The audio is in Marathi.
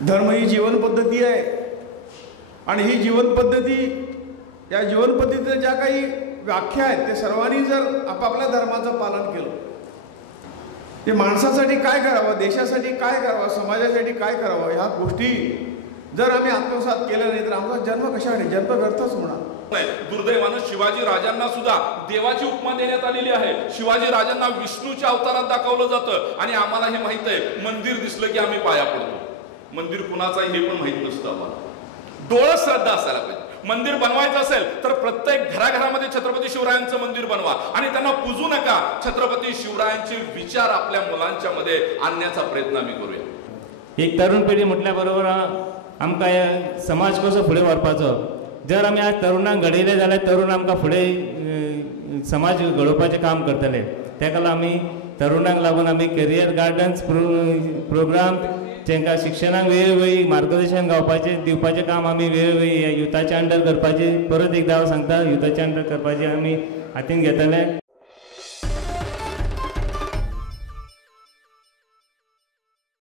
धर्म ही जीवन पद्धती आहे आणि ही जीवन पद्धती, या जीवन पद्धतीच्या ज्या काही व्याख्या आहेत ते सर्वांनी जर आपापल्या धर्माचं पालन केलं, ते माणसासाठी काय करावं, देशासाठी काय करावं, समाजासाठी काय करावं, ह्या गोष्टी जर आम्ही आत्मसात केल्या नाही तर आमचा जन्म कशासाठी, जन्म व्यर्थच होणार. दुर्दैवानं शिवाजी राजांना सुद्धा देवाची उपमा देण्यात आलेली आहे. शिवाजी राजांना विष्णूच्या अवतारात दाखवलं जातं आणि आम्हाला हे माहित आहे, मंदिर दिसलं की आम्ही पाया पडतो. मंदिर कुणाचं आहे हे पण माहित नसतं आम्हाला. डोळं श्रद्धा असायला पाहिजे. मंदिर बनवायचं असेल तर प्रत्येक घराघरामध्ये छत्रपती शिवरायांचं मंदिर बनवा आणि त्यांना पूजू नका. छत्रपती शिवरायांचे विचार आपल्या मुलांच्या मध्ये आणण्याचा प्रयत्न आम्ही करूया. एक तरुण पिढी म्हटल्या बरोबर आमकां समाज कसो फुडें व्हरपाचो. जर आमी आज तरुणांक घडयले जाल्यार तरुण आमकां फुडें समाज घडोवपाचें काम करतले. तेका लागून आमी तरुणांक लागून आमी करियर गार्डन्स प्रोग्राम, तांकां शिक्षणाक वेगवेगळी मार्गदर्शन दिवपाचें काम आमी वेगवेगळी युथाच्या अंडर करपाचें. परत एकदां हांव सांगता, युथाच्या अंडर करपाचें आमी हातीन घेतले.